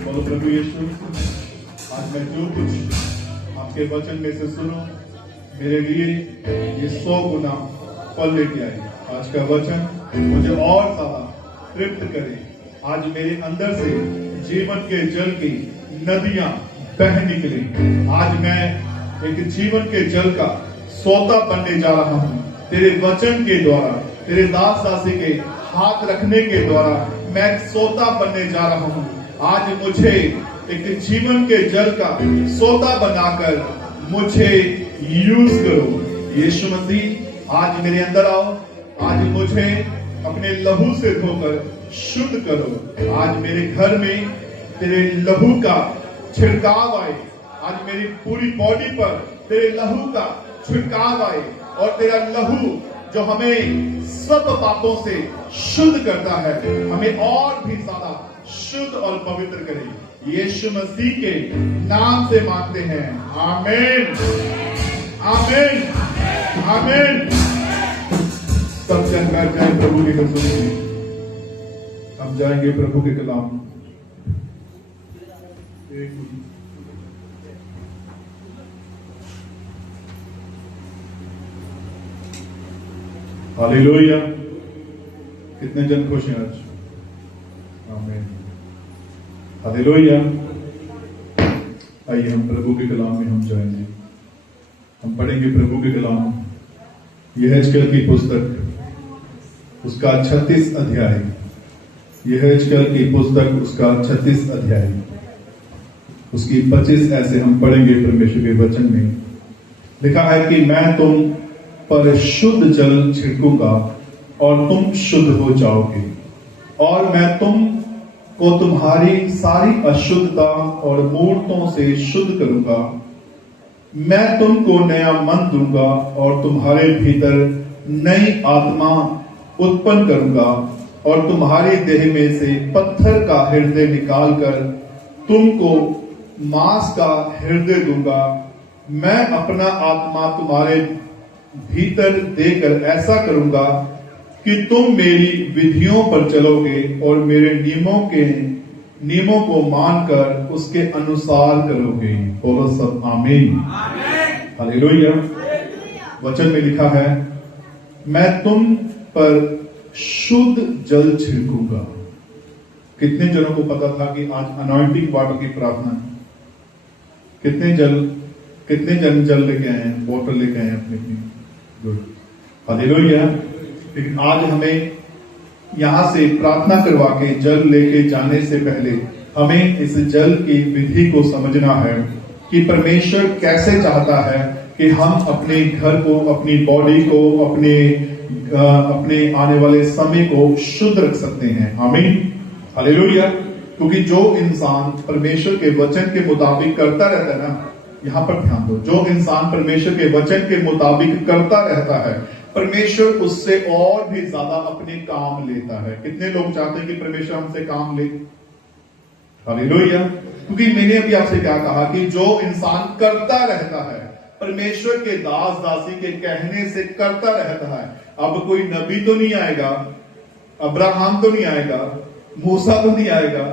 बोलो प्रभु यीशु, आज मैं जो कुछ आपके वचन में से सुनो, मेरे लिए ये 100 गुना फल लेके आए। आज का वचन मुझे और ज्यादा तृप्त करे। आज मेरे अंदर से जीवन के जल की नदियां बह निकले। आज मैं एक जीवन के जल का सोता बनने जा रहा हूँ। तेरे वचन के द्वारा, तेरे दास दासी के हाथ रखने के द्वारा मैं एक सोता बनने जा रहा हूँ। आज मुझे एक जीवन के जल का सोता बनाकर मुझे यूज करो। यीशु मसीह, आज मेरे अंदर आओ। आज मुझे अपने लहू से धोकर शुद्ध करो। आज मेरे घर में तेरे लहू का छिड़काव आए। आज मेरी पूरी बॉडी पर तेरे लहू का छिड़काव आए और तेरा लहू जो हमें सब पापों से शुद्ध करता है, हमें और भी ज्यादा शुद्ध और पवित्र करे। यीशु मसीह के नाम से मांगते हैं, आमीन, आमीन, आमीन। सब जन बैठ जाए प्रभु की हजूरी में। हम जाएंगे प्रभु के कलाम। हालेलुया। कितने जन खुश हैं आज? आमीन, हालेलुया। आइए हम प्रभु के कलाम में हम जाएंगे। हम पढ़ेंगे प्रभु के कलाम, यहेजकेल की पुस्तक, उसका 36 अध्याय। यहेजकेल की पुस्तक, उसका 36 अध्याय, उसकी 25 ऐसे हम पढ़ेंगे। परमेश्वर के वचन में लिखा है कि मैं तुम पर शुद्ध जल छिड़कूंगा और तुम शुद्ध हो जाओगे, और मैं तुम को तुम्हारी सारी अशुद्धता और मूर्तों से शुद्ध करूंगा। मैं तुमको नया मन दूंगा और तुम्हारे भीतर नई आत्मा उत्पन्न करूंगा, और तुम्हारी देह में से पत्थर का हृदय निकालकर तुमको मांस का हृदय दूंगा। मैं अपना आत्मा तुम्हारे भीतर देकर ऐसा करूंगा कि तुम मेरी विधियों पर चलोगे और मेरे नियमों को मानकर उसके अनुसार करोगे। बोलो सब आमीन, हालेलुया। वचन में लिखा है, मैं तुम पर शुद्ध जल छिड़कूंगा। कितने जनों को पता था कि आज अनॉइंटिंग वाटर की प्रार्थना है? कितने जन जल लेके आए हैं, वाटर लेके आए हैं अपने? Good, hallelujah. लेकिन आज हमें यहां से प्रार्थना करवा के जल लेके जाने से पहले हमें इस जल की विधि को समझना है कि परमेश्वर कैसे चाहता है कि हम अपने घर को, अपनी बॉडी को, अपने आने वाले समय को शुद्ध रख सकते हैं। आमीन, हालेलुया। क्योंकि जो इंसान परमेश्वर के वचन के मुताबिक करता रहता है ना, यहां पर ध्यान दो, जो इंसान परमेश्वर के वचन के मुताबिक करता रहता है, परमेश्वर उससे और भी ज्यादा अपने काम लेता है। कितने लोग चाहते हैं कि परमेश्वर हमसे काम ले? हालेलुया। क्योंकि मैंने अभी आपसे क्या कहा कि जो इंसान करता रहता है, परमेश्वर के दास दासी के कहने से करता रहता है। अब कोई नबी तो नहीं आएगा, अब्राहम तो नहीं आएगा, मूसा तो नहीं आएगा,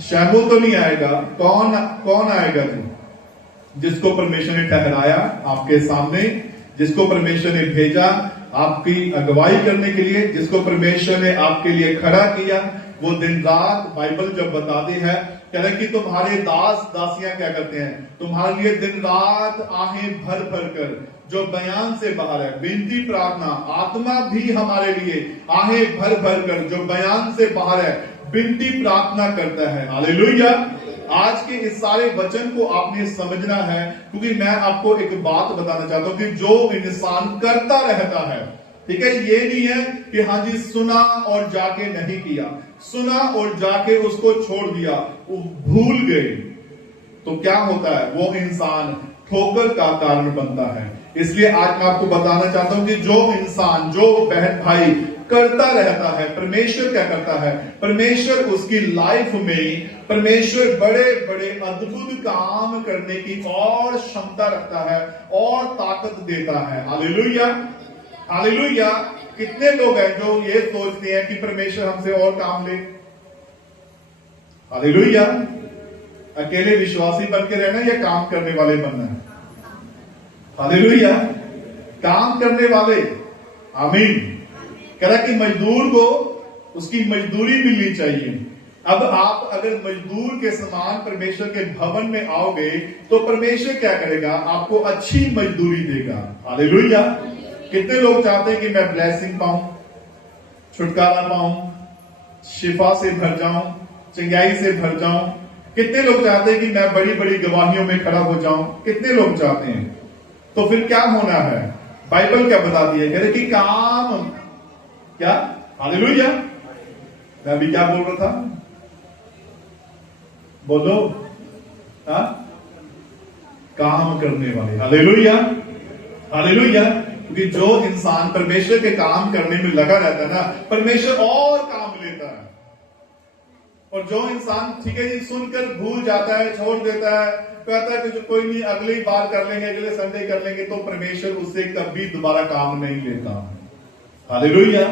शैमूल तो नहीं आएगा। कौन आएगा जी? जिसको परमेश्वर ने ठहराया आपके सामने, जिसको परमेश्वर ने भेजा आपकी अगुवाई करने के लिए, जिसको परमेश्वर ने आपके लिए खड़ा किया, वो दिन रात, बाइबल जब बताती है, कह रहे कि तुम्हारे दास दासियां क्या करते हैं? तुम्हारे लिए दिन रात आहें भर भर कर, जो बयान से बाहर है, विनती प्रार्थना, आत्मा भी हमारे लिए आहें भर भर कर, जो बयान से बाहर है, विनती प्रार्थना करता है। हालेलुया। आज के इस सारे वचन को आपने समझना है, क्योंकि मैं आपको एक बात बताना चाहता हूं कि जो इंसान करता रहता है, ठीक है, ये नहीं है कि हाँ जी सुना और जाके नहीं किया, सुना और जाके उसको छोड़ दिया, वो भूल गए, तो क्या होता है? वो इंसान ठोकर का कारण बनता है। इसलिए आज मैं आपको बताना चाहता हूं कि जो इंसान, जो बहन भाई करता रहता है, परमेश्वर क्या करता है? परमेश्वर उसकी लाइफ में, परमेश्वर बड़े बड़े अद्भुत काम करने की और क्षमता रखता है और ताकत देता है। Hallelujah, hallelujah. कितने लोग हैं जो ये सोचते हैं कि परमेश्वर हमसे और काम ले? हालेलुया। अकेले विश्वासी बन के रहना या काम करने वाले बनना है? हालेलुया। काम करने वाले। आमीन। कह रहा कि मजदूर को उसकी मजदूरी मिलनी चाहिए। अब आप अगर मजदूर के समान परमेश्वर के भवन में आओगे तो परमेश्वर क्या करेगा? आपको अच्छी मजदूरी देगा। हालेलुया। कितने लोग चाहते हैं कि मैं ब्लेसिंग पाऊं, छुटकारा पाऊं, शिफा से भर जाऊं, चंगाई से भर जाऊं? कितने लोग चाहते हैं कि मैं बड़ी बड़ी गवाहियों में खड़ा हो जाऊं? कितने लोग चाहते हैं? तो फिर क्या होना है? बाइबल क्या बताती है? कह रहे कि काम क्या? हालेलुया। मैं अभी क्या बोल रहा था? बोलो। हा? काम करने वाले। हालेलुया। हालेलुया। क्योंकि जो इंसान परमेश्वर के काम करने में लगा रहता है ना, परमेश्वर और काम लेता है। और जो इंसान ठीक है जी सुनकर भूल जाता है, छोड़ देता है, कहता है कि कोई नहीं अगली बार कर लेंगे, अगले संडे कर लेंगे, तो परमेश्वर उससे कभी दोबारा काम नहीं लेता। हालेलुया।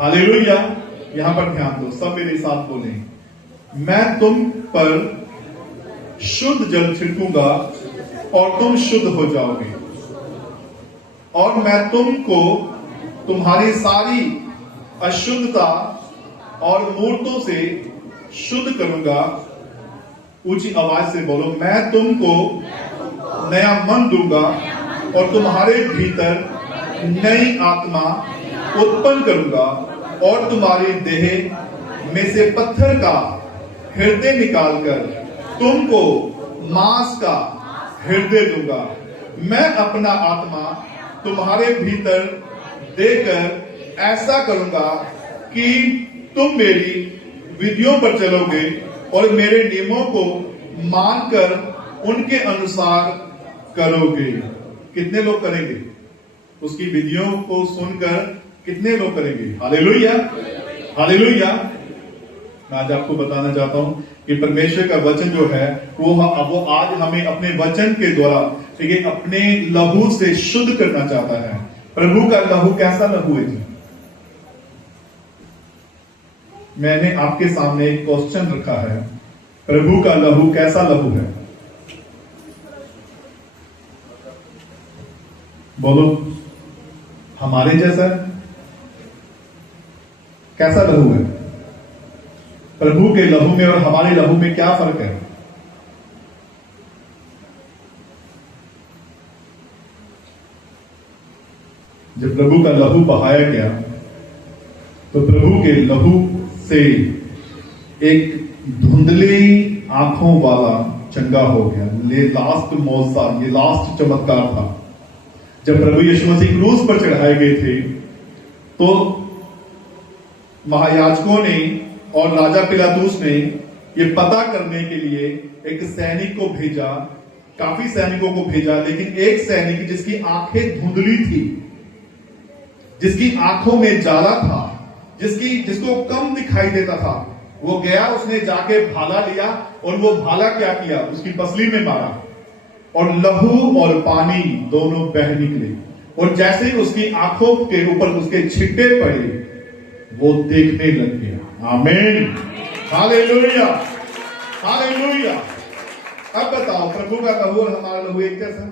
हालेलुया। यहां पर ध्यान दो, सब मेरे साथ बोले, मैं तुम पर शुद्ध जल छिड़कूंगा और तुम शुद्ध हो जाओगे, और मैं तुमको तुम्हारी सारी अशुद्धता और मूर्तों से शुद्ध करूंगा। ऊंची आवाज से बोलो, मैं तुमको नया मन दूंगा और तुम्हारे भीतर नई आत्मा उत्पन्न करूंगा, और तुम्हारी देह में से पत्थर का हृदय निकालकर तुमको मांस का हृदय दूंगा। मैं अपना आत्मा तुम्हारे भीतर देकर ऐसा करूंगा कि तुम मेरी विधियों पर चलोगे और मेरे नियमों को मानकर उनके अनुसार करोगे। कितने लोग करेंगे? उसकी विधियों को सुनकर कितने लोग करेंगे? हालेलुया। हालेलुया। मैं आज आपको बताना चाहता हूं कि परमेश्वर का वचन जो है वो आज हमें अपने वचन के द्वारा, ठीक है, अपने लहू से शुद्ध करना चाहता है। प्रभु का लहू कैसा लहू है जी? मैंने आपके सामने एक क्वेश्चन रखा है, प्रभु का लहू कैसा लहू है? बोलो। हमारे जैसा? कैसा लहू है? प्रभु के लहू में और हमारे लहू में क्या फर्क है? जब प्रभु का लहू बहाया गया तो प्रभु के लहू से एक धुंधली आंखों वाला चंगा हो गया। ये लास्ट मौजा, ये लास्ट चमत्कार था। जब प्रभु यीशु मसीह क्रूस पर चढ़ाए गए थे तो महायाजकों ने और राजा पिलातुस ने ये पता करने के लिए एक सैनिक को भेजा, काफी सैनिकों को भेजा, लेकिन एक सैनिक जिसकी आंखें धुंधली थी, जिसकी आंखों में जाला था, जिसको कम दिखाई देता था, वो गया, उसने जाके भाला लिया और वो भाला क्या किया? उसकी पसली में मारा और लहू और पानी दोनों बह निकले, और जैसे ही उसकी आंखों के ऊपर उसके छिट्टे पड़े वो देखने लग गया। आमीन। हालेलुया। हालेलुया। अब बताओ, प्रभु का लहू और हमारा लहू एक जैसा?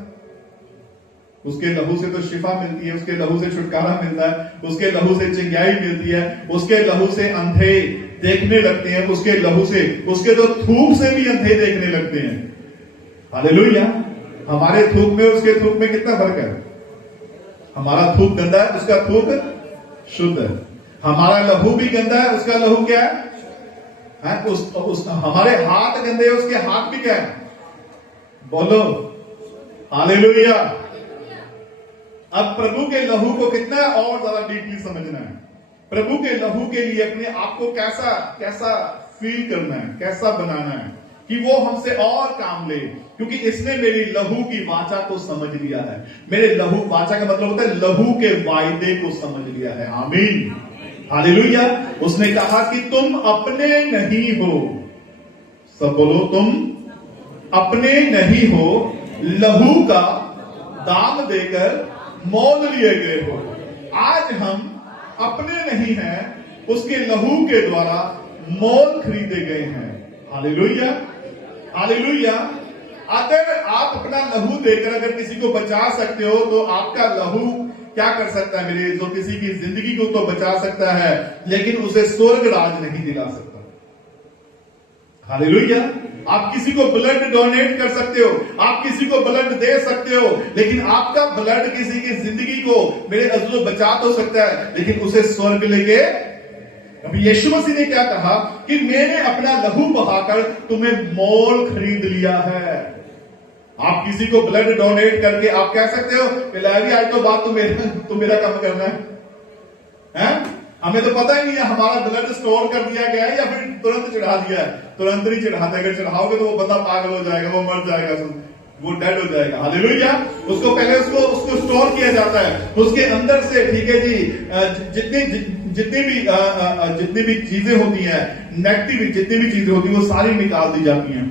उसके लहू से तो शिफा मिलती है, उसके लहू से छुटकारा मिलता है, उसके लहू से चंगाई मिलती है, उसके लहू से अंधे देखने लगते हैं, उसके लहू से, उसके तो थूक से भी अंधे देखने लगते हैं। हालेलुया। हमारे थूक में उसके थूक में कितना फर्क है? हमारा थूक गंदा है, उसका थूक शुद्ध है। हमारा लहू भी गंदा है, उसका लहू क्या है? हमारे हाथ गंदे है, उसके हाथ भी क्या है? बोलो। हालेलुया। अब प्रभु के लहू को कितना और ज्यादा डीपली समझना है। प्रभु के लहू के लिए अपने आप को कैसा फील करना है, कैसा बनाना है कि वो हमसे और काम ले, क्योंकि इसने मेरी लहू की वाचा को समझ लिया है। मेरे लहू, वाचा का मतलब होता है लहू के वायदे को समझ लिया है। आमीन। हालेलुया। उसने कहा कि तुम अपने नहीं हो, सब बोलो, तुम अपने नहीं हो, लहू का दाम देकर मोल लिए गए हो। आज हम अपने नहीं हैं, उसके लहू के द्वारा मोल खरीदे गए हैं। Hallelujah, hallelujah. अगर आप अपना लहू देकर अगर किसी को बचा सकते हो तो आपका लहू क्या कर सकता है मेरे, जो किसी की जिंदगी को तो बचा सकता है लेकिन उसे स्वर्ग राज नहीं दिला सकता। हालेलुया। आप किसी को ब्लड डोनेट कर सकते हो, आप किसी को ब्लड दे सकते हो, लेकिन आपका ब्लड किसी की जिंदगी को मेरे अज़ीज़ों बचा तो सकता है लेकिन उसे स्वर्ग लेके। अभी यीशु मसीह ने क्या कहा कि मैंने अपना लहू बहाकर तुम्हें मोल खरीद लिया है। आप किसी को ब्लड डोनेट करके आप कह सकते हो कि लावी आज तो बात तो मेरा काम करना है? हमें तो पता ही नहीं है हमारा ब्लड स्टोर कर दिया गया है या फिर तुरंत चढ़ा दिया है। तुरंत नहीं चढ़ाते, अगर चढ़ाओगे तो वो बंदा पागल हो जाएगा, वो मर जाएगा, वो डेड हो जाएगा। हालेलुया। उसको पहले उसको स्टोर किया जाता है, उसके अंदर से, ठीक है जी, जितनी भी चीजें होती हैं नेगेटिव, जितनी भी चीजें होती हैं वो सारी निकाल दी जाती हैं।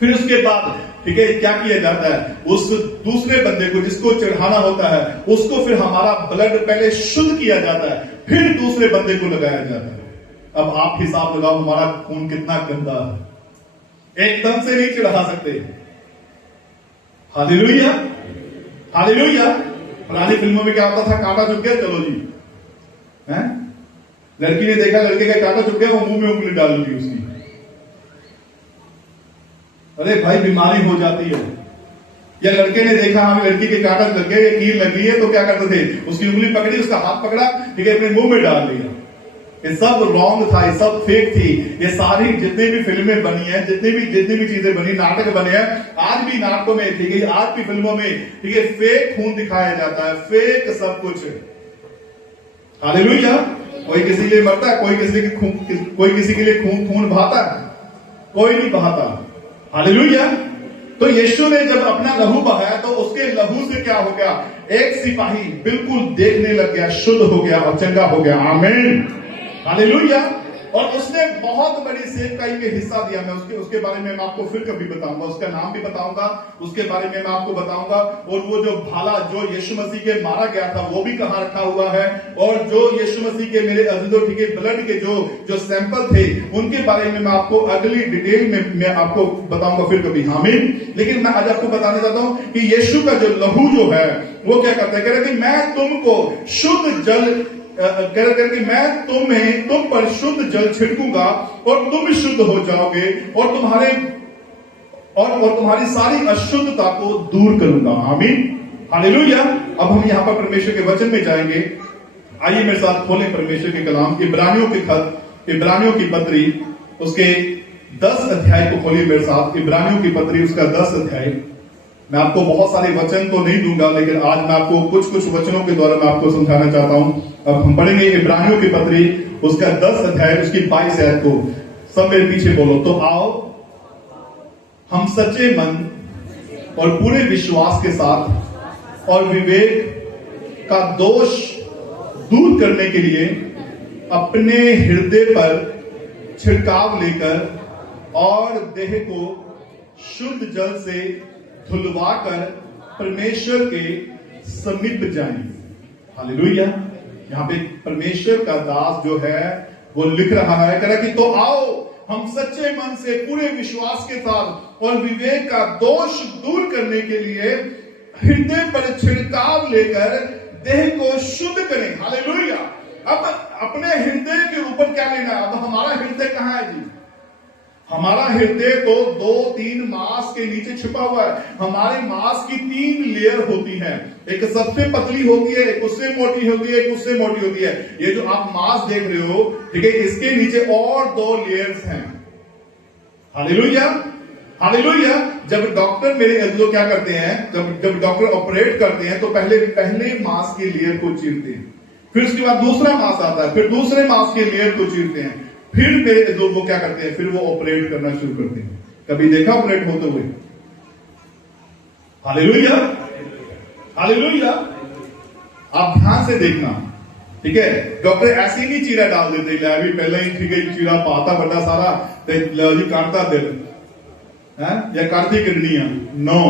फिर उसके बाद ठीक है क्या किया जाता है, उस दूसरे बंदे को जिसको चढ़ाना होता है उसको फिर हमारा ब्लड पहले शुद्ध किया जाता है, फिर दूसरे बंदे को लगाया जाता है। अब आप हिसाब लगाओ हमारा खून कितना गंदा है, एकदम से नहीं चढ़ा सकते। Hallelujah, hallelujah. पुरानी फिल्मों में क्या होता था, कांटा चुभ गया चलो जी, हैं? लड़की ने देखा लड़के का कांटा चुभ गया, वो मुंह में उंगली डाल दी उसकी। अरे भाई बीमारी हो जाती है। या लड़के ने देखा हमें लड़की के कांटा लग गया, कील लग गई है, तो क्या करते थे, उसकी उंगली पकड़ी, उसका हाथ पकड़ा, ठीक है, अपने मुंह में डाल लिया। ये सब रॉन्ग था, ये सब फेक थी। ये सारी जितनी भी फिल्में बनी है, जितनी भी चीजें बनी, नाटक बने हैं, आज भी नाटकों में, ठीक है, आज भी फिल्मों में, ठीक है, फेक खून दिखाया जाता है, फेक सब कुछ। हालेलुया। कोई किसी के लिए मरता है, कोई किसी के लिए खून बहाता है, कोई नहीं बहाता। हालेलुया। तो यीशु ने जब अपना लहू बहाया तो उसके लहू से क्या हो गया, एक सिपाही बिल्कुल देखने लग गया, शुद्ध हो गया और चंगा हो गया। आमीन, हालेलुया। और उसने बहुत बड़ी सेवकाई में हिस्सा दिया। मैं उसके बारे में मैं आपको फिर कभी बताऊंगा, उसका नाम भी बताऊंगा, उसके बारे में मैं आपको बताऊंगा। और वो जो भाला जो यीशु मसीह के मारा गया था वो भी कहां रखा हुआ है, और जो यीशु मसीह के मेरे अज़ीज़ों, ठीक है, ब्लड के जो सैंपल थे उनके बारे में मैं आपको अगली डिटेल में मैं आपको बताऊंगा फिर कभी। आमीन। लेकिन मैं आज आपको बताना चाहता हूं कि यीशु का जो लहू जो है वो क्या करता है, कह रहे कि मैं तुमको शुद्ध जल करके मैं तुम पर शुद्ध जल छिड़कूंगा और तुम शुद्ध हो जाओगे और तुम्हारी सारी अशुद्धता को दूर करूंगा। आमीन, हालेलुया। अब हम यहां पर परमेश्वर के वचन में जाएंगे। आइए मेरे साथ खोलें परमेश्वर के कलाम, इब्रानियों के खत, इब्रानियों की पत्री, उसके 10 अध्याय को खोलिए मेरे साथ। इब्रानियों की पत्री उसका 10 अध्याय। मैं आपको बहुत सारे वचन तो नहीं दूंगा, लेकिन आज मैं आपको कुछ वचनों के द्वारा मैं आपको समझाना चाहता हूं। अब हम पढ़ेंगे इब्रानियों की पत्री उसका 10 अध्याय उसकी 22 आयत को। सब मेरे पीछे बोलो। तो आओ हम सच्चे मन और पूरे विश्वास के साथ और विवेक का दोष दूर करने के लिए अपने हृदय पर छिड़काव लेकर और देह को शुद्ध जल से धुलवाकर परमेश्वर के समीप जाएंगे। हालेलुया। यहाँ पे परमेश्वर का दास जो है वो लिख रहा है, कह रहा कि तो आओ हम सच्चे मन से पूरे विश्वास के साथ और विवेक का दोष दूर करने के लिए हृदय पर छिड़काव लेकर देह को शुद्ध करें। हालेलुया। अब अपने हृदय के ऊपर क्या लेना है, अब हमारा हृदय कहां है जी? हमारा हृदय तो 2-3 मांस के नीचे छिपा हुआ है। हमारे मांस की 3 लेयर होती है, एक सबसे पतली होती है, एक उससे मोटी होती है, एक उससे मोटी होती है। ये जो आप मांस देख रहे हो, ठीक है, इसके नीचे और 2 लेयर्स हैं। Hallelujah, hallelujah. जब डॉक्टर मेरे अज़ीज़ों क्या करते हैं, जब डॉक्टर ऑपरेट करते हैं तो पहले मांस की लेयर को चीरते हैं, फिर उसके बाद दूसरा मांस आता है, फिर दूसरे मांस की लेयर को चीरते हैं, फिर मेरे जो वो क्या करते हैं, फिर वो ऑपरेट करना शुरू करते हैं। कभी देखा ऑपरेट होते हुए? Hallelujah, hallelujah. आप ध्यान से देखना, ठीक है। डॉक्टर ऐसे ही नहीं चीरा डाल देते, अभी पहले ही ठीक है चीरा पाता बड़ा सारा जी काटता दिल है या काटती किडनियां, नो।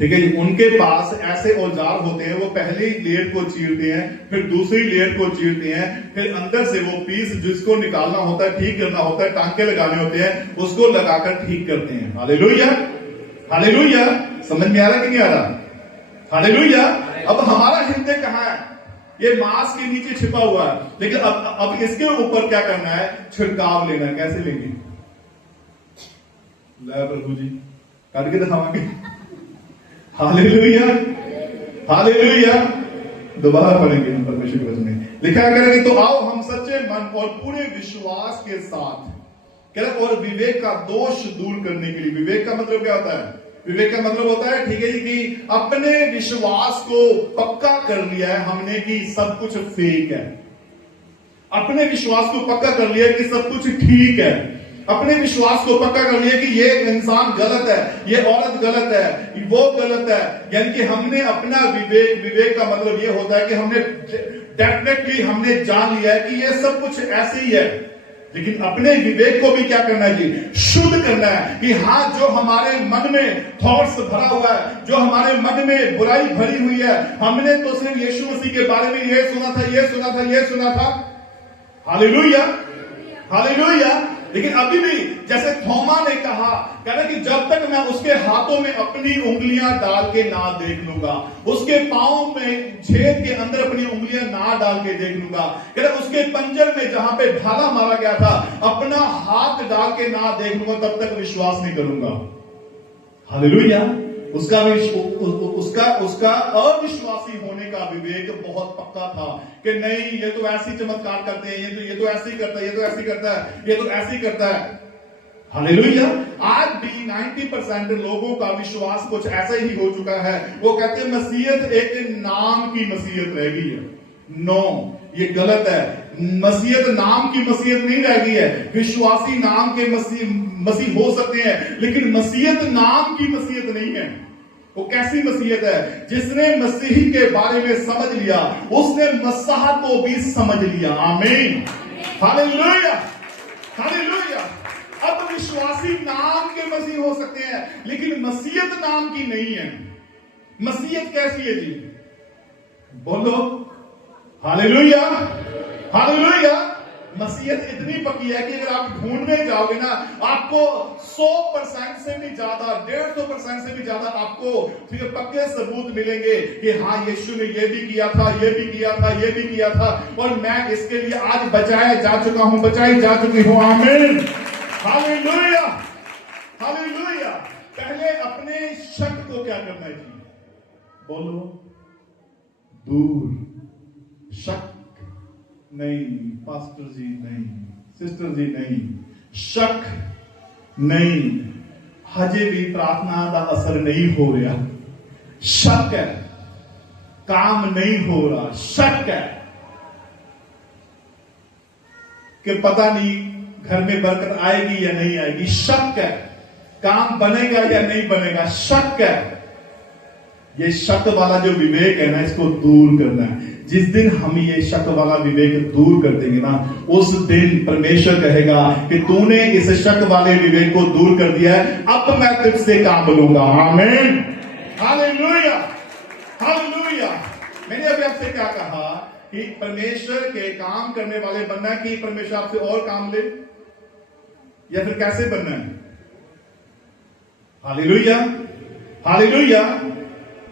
ठीक है जी। उनके पास ऐसे औजार होते हैं, वो पहली लेयर को चीरते हैं, फिर दूसरी लेयर को चीरते हैं, फिर अंदर से वो पीस जिसको निकालना होता है, ठीक करना होता है, टांके लगाने होते हैं, उसको लगाकर ठीक करते हैं। Hallelujah, hallelujah. समझ में आ रहा कि नहीं आ रहा? हालेलुया। अब हमारा हृदय कहाँ है? ये मांस के नीचे छिपा हुआ है, लेकिन अब इसके ऊपर क्या करना है? छिड़काव लेना है। कैसे लेंगे? ला प्रभु जी काट के दिखावांगे। Hallelujah, hallelujah. दोबारा पढ़ेंगे हम परमेश्वर के वचन में। लिखा करेंगे, तो आओ हम सच्चे मन और पूरे विश्वास के साथ, कह रहे, और विवेक का दोष दूर करने के लिए। विवेक का मतलब क्या होता है? विवेक का मतलब होता है, ठीक है जी, कि अपने विश्वास को पक्का कर लिया है हमने कि सब कुछ फेक है। अपने विश्वास को पक्का कर लिया कि सब कुछ ठीक है। अपने विश्वास को पक्का कर लिया कि ये इंसान गलत है, ये औरत गलत है, वो गलत है। यानी कि हमने अपना विवेक का मतलब ये होता है कि हमने डेफिनेटली हमने जान लिया है कि ये सब कुछ ऐसे ही है। लेकिन अपने विवेक को भी क्या करना है जी? शुद्ध करना है कि हाँ, जो हमारे मन में थॉट्स भरा हुआ है, जो हमारे मन में बुराई भरी हुई है, हमने तो सिर्फ यीशु मसीह के बारे में ये सुना था, ये सुना था, ये सुना था। Hallelujah, hallelujah. लेकिन अभी भी जैसे थोमा ने कहा, कहना कि जब तक मैं उसके हाथों में अपनी उंगलियां डाल के ना देख लूंगा, उसके पांव में छेद के अंदर अपनी उंगलियां ना डाल के देख लूंगा, कहना उसके पंजर में जहां पे ढाला मारा गया था अपना हाथ डाल के ना देख लूंगा, तब तक विश्वास नहीं करूंगा। हालेलुया। उसका अविश्वासी होने का विवेक बहुत पक्का था कि नहीं, ये तो ऐसी चमत्कार करते हैं, ये तो ऐसे ही करता है, ये तो ऐसे ही करता है, ये तो ऐसे ही करता है। हालेलुया। आज भी 90% लोगों का विश्वास कुछ ऐसा ही हो चुका है। वो कहते हैं मसीहत एक नाम की मसीहत रह गई है। नो, ये गलत है। मसीहत नाम की मसीहत नहीं रह गई है। विश्वासी नाम के मसीह हो सकते हैं, लेकिन मसीहत नाम की मसीहत नहीं है। वो कैसी मसीहत है? जिसने मसीह के बारे में समझ लिया, उसने मसीह को भी समझ लिया। आमीन, हालेलुया, हालेलुया। अब विश्वासी नाम के मसीह हो सकते हैं, लेकिन मसीहत नाम की नहीं है। मसीहत कैसी है जी? बोलो हालेलुया, हालेलुया। मसीहत इतनी पक्की है कि अगर आप ढूंढने जाओगे ना, आपको 100% से भी ज्यादा, 150% से भी ज्यादा आपको ठीक है पक्के सबूत मिलेंगे कि हाँ, यीशु ने ये भी किया था, ये भी किया था, ये भी किया था, और मैं इसके लिए आज बचाया जा चुका हूं, बचाई जा चुकी हूं। आमीन, हालेलुया, हालेलुया। पहले अपने शक को क्या करना है जी? बोलो, दूर। शक नहीं, पास्टर जी नहीं, सिस्टर जी नहीं, शक नहीं। हजे भी प्रार्थना का असर नहीं हो रहा, शक है। काम नहीं हो रहा, शक है कि पता नहीं घर में बरकत आएगी या नहीं आएगी, शक है। काम बनेगा या नहीं बनेगा, शक है। ये शक वाला जो विवेक है ना, इसको दूर करना है। जिस दिन हम ये शक वाला विवेक दूर कर देंगे ना, उस दिन परमेश्वर कहेगा कि तूने इस शक वाले विवेक को दूर कर दिया है, अब मैं तुझसे काम लूंगा। आमीन, हालेलुया, हालेलुया। मैंने अभी आपसे क्या कहा कि परमेश्वर के काम करने वाले बनना है कि परमेश्वर आपसे और काम ले, या फिर कैसे बनना है? Hallelujah, hallelujah.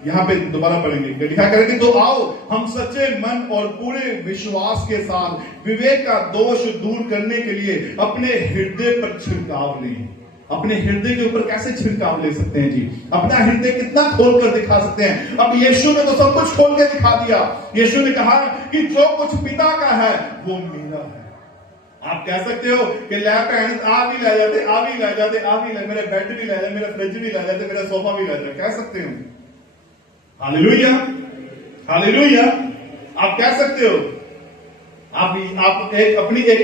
यहां पे दोबारा पढ़ेंगे, लिखा करेंगे, तो आओ हम सच्चे मन और पूरे विश्वास के साथ विवेक का दोष दूर करने के लिए अपने हृदय पर छिड़काव लें। अपने हृदय के ऊपर कैसे छिड़काव ले सकते हैं जी? अपना हृदय कितना खोल कर दिखा सकते हैं? अब यीशु ने तो सब कुछ खोल के दिखा दिया। यीशु ने कहा कि जो कुछ पिता का है वो मेरा है। आप कह सकते हो कि लैब का आ भी ले जाते, आ भी ले जाते, आ भी ले, मेरे बेड भी ले जाते, मेरा फ्रिज भी ले जाते, मेरा सोफा भी ले जाते, कह सकते हो। Hallelujah, hallelujah. आप कह सकते हो। आप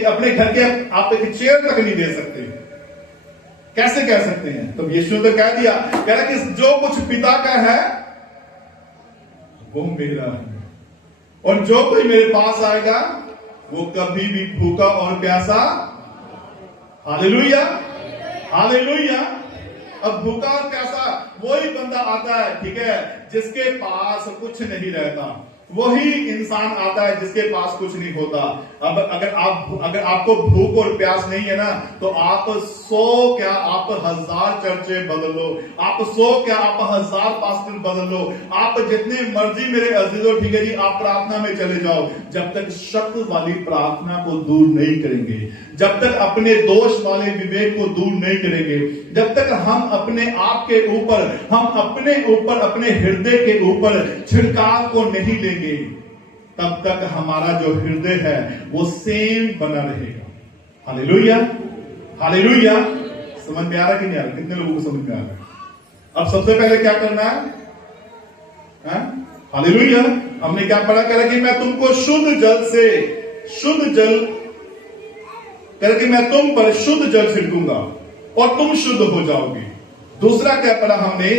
अपने घर के आप एक चेयर तक नहीं दे सकते। कैसे कह सकते हैं? तो यीशु ने कह दिया, कह रहा कि जो कुछ पिता का है वो मेरा है, और जो कोई मेरे पास आएगा वो कभी भी भूखा और प्यासा। Hallelujah, hallelujah. अब भूखा और प्यासा वही बंदा आता है, ठीक है, जिसके पास कुछ नहीं रहता। वही इंसान आता है जिसके पास कुछ नहीं होता। अब अगर आपको भूख और प्यास नहीं है ना, तो आप 100 क्या आप 1000 चर्चे बदल लो, आप 100 क्या आप 1000 पास्टर बदल लो, आप जितने मर्जी मेरे अजीजों, ठीक है जी, आप प्रार्थना में चले जाओ, जब तक शक वाली प्रार्थना को दूर नहीं करेंगे, जब तक अपने दोष वाले विवेक को दूर नहीं करेंगे, जब तक हम अपने आप के ऊपर, हम अपने ऊपर, अपने हृदय के ऊपर छिड़काव को नहीं लेंगे, तब तक हमारा जो हृदय है वो सेम बना रहेगा। Hallelujah, hallelujah. समझ में आ रहा कि नहीं आ रहा? कितने लोगों को समझ में आ रहा है? अब सबसे पहले क्या करना है? हालेलुया। हमने क्या पढ़ा? कह रहा कि मैं तुमको शुद्ध जल से, शुद्ध जल, कह रहा कि मैं तुम पर शुद्ध जल छिड़कूंगा और तुम शुद्ध हो जाओगे। दूसरा क्या पढ़ा हमने?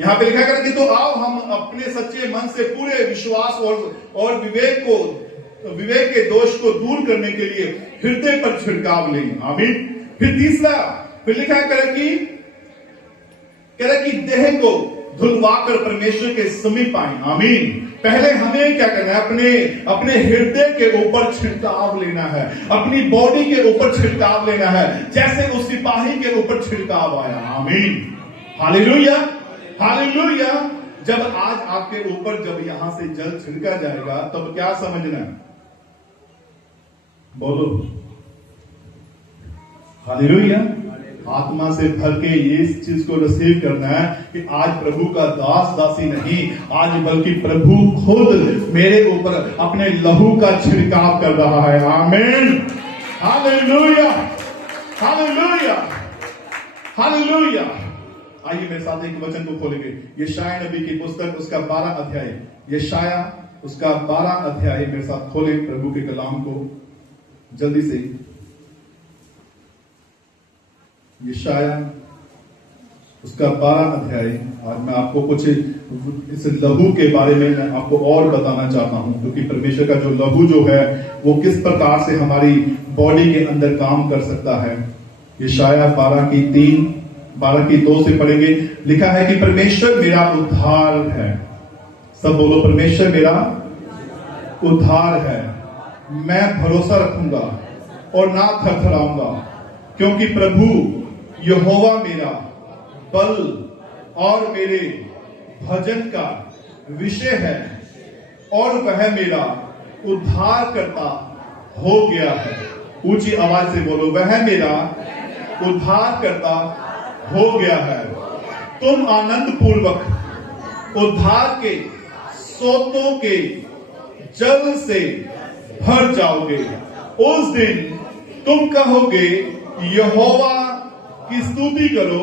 यहां पे लिखा कर कि तो आओ हम अपने सच्चे मन से पूरे विश्वास और विवेक के दोष को दूर करने के लिए हृदय पर छिड़काव लें। आमीन। फिर तीसरा, फिर लिखा कर कि देह को धुलवाकर परमेश्वर के समीप आए। आमीन। पहले हमें क्या करना है? अपने हृदय के ऊपर छिड़काव लेना है, अपनी बॉडी के ऊपर छिड़काव लेना है, जैसे उस सिपाही के ऊपर छिड़काव आया। आमीन। Hallelujah, hallelujah. जब आज आपके ऊपर जब यहां से जल छिड़का जाएगा, तब क्या समझना है? बोलो हालेलुया। आत्मा से भर के इस चीज को रिसीव करना है कि आज प्रभु का दास दासी नहीं, आज बल्कि प्रभु खुद मेरे ऊपर अपने लहू का छिड़काव कर रहा है। आमीन। Hallelujah, hallelujah, hallelujah. आइए मेरे साथ एक वचन को खोलेंगे, यशाया नबी की पुस्तक, उसका 12 अध्याय, यशाया उसका 12 अध्याय मेरे साथ खोले प्रभु के कलाम को जल्दी से। यशाया उसका 12 अध्याय। और मैं आपको कुछ इस लहू के बारे में मैं आपको और बताना चाहता हूं, क्योंकि परमेश्वर का जो लहू जो है वो किस प्रकार से हमारी बॉडी के अंदर काम कर सकता है। यशाया 12 की 2 से पढ़ेंगे। लिखा है कि परमेश्वर मेरा उद्धार है। सब बोलो, परमेश्वर मेरा उद्धार है, मैं भरोसा रखूंगा और ना थरथराऊंगा, क्योंकि प्रभु यहोवा मेरा बल और मेरे भजन का विषय है और वह मेरा उद्धार करता हो गया है। ऊंची आवाज से बोलो, वह मेरा उद्धार करता हो गया है। तुम आनंद पूर्वक उद्धार के सोतों के जल से भर जाओगे। उस दिन तुम कहोगे, यहोवा की स्तुति करो,